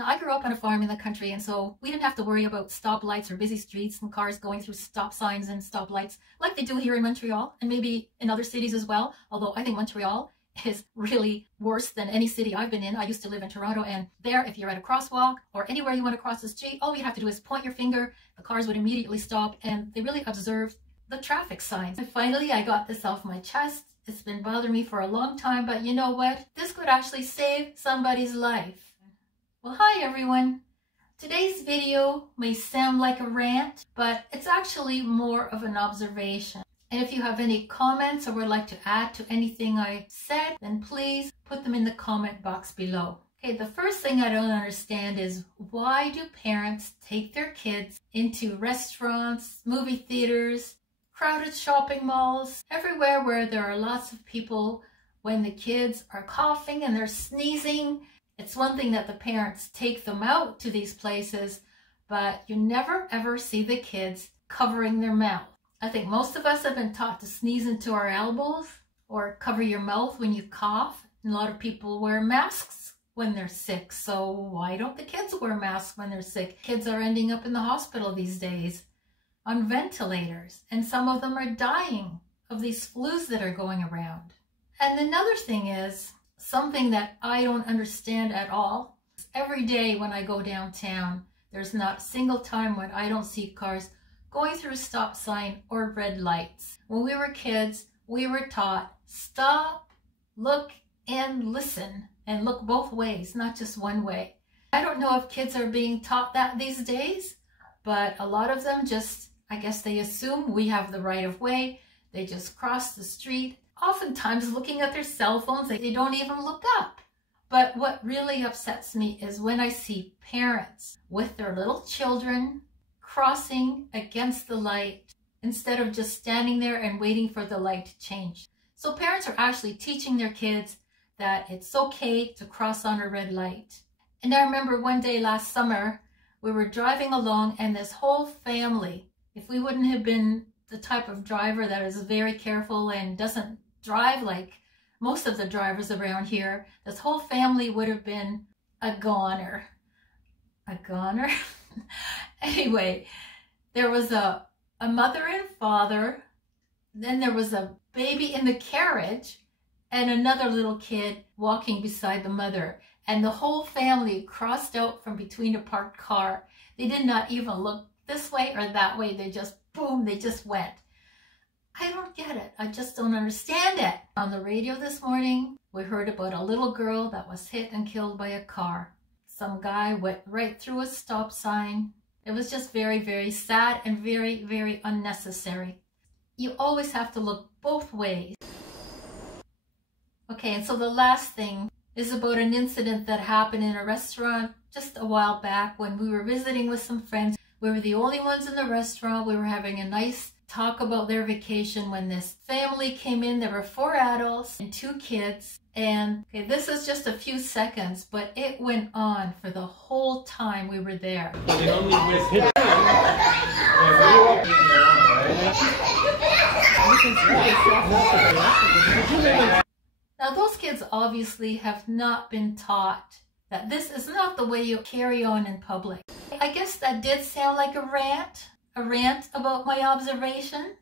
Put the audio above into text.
Now, I grew up on a farm in the country, and so we didn't have to worry about stoplights or busy streets and cars going through stop signs and stoplights like they do here in Montreal and maybe in other cities as well, although I think Montreal is really worse than any city I've been in. I used to live in Toronto, and there, if you're at a crosswalk or anywhere you want to cross the street, all you have to do is point your finger, the cars would immediately stop, and they really observed the traffic signs. And finally, I got this off my chest. It's been bothering me for a long time, but you know what? This could actually save somebody's life. Well, hi everyone. Today's video may sound like a rant, but it's actually more of an observation. And if you have any comments or would like to add to anything I said, then please put them in the comment box below. Okay, the first thing I don't understand is, why do parents take their kids into restaurants, movie theaters, crowded shopping malls, everywhere where there are lots of people, when the kids are coughing and they're sneezing? It's one thing that the parents take them out to these places, but you never ever see the kids covering their mouth. I think most of us have been taught to sneeze into our elbows or cover your mouth when you cough. And a lot of people wear masks when they're sick, so why don't the kids wear masks when they're sick? Kids are ending up in the hospital these days on ventilators, and some of them are dying of these flus that are going around. And another thing is, something that I don't understand at all. Every day when I go downtown, there's not a single time when I don't see cars going through a stop sign or red lights. When we were kids, we were taught, stop, look, and listen, and look both ways, not just one way. I don't know if kids are being taught that these days, but a lot of them just, I guess they assume we have the right of way. They just cross the street, oftentimes looking at their cell phones. They don't even look up. But what really upsets me is when I see parents with their little children crossing against the light instead of just standing there and waiting for the light to change. So parents are actually teaching their kids that it's okay to cross on a red light. And I remember one day last summer, we were driving along, and this whole family, if we wouldn't have been the type of driver that is very careful and doesn't drive like most of the drivers around here, this whole family would have been a goner. A goner? Anyway, there was a mother and father, then there was a baby in the carriage, and another little kid walking beside the mother. And the whole family crossed out from between a parked car. They did not even look this way or that way. They just, boom, they just went. I don't get it. I just don't understand it. On the radio this morning, we heard about a little girl that was hit and killed by a car. Some guy went right through a stop sign. It was just very, very sad and very, very unnecessary. You always have to look both ways. Okay, and so the last thing is about an incident that happened in a restaurant just a while back when we were visiting with some friends. We were the only ones in the restaurant. We were having a nice talk about their vacation when this family came in. There were 4 adults and 2 kids. And okay, this is just a few seconds, but it went on for the whole time we were there. Now those kids obviously have not been taught that this is not the way you carry on in public. I guess that did sound like a rant about my observation.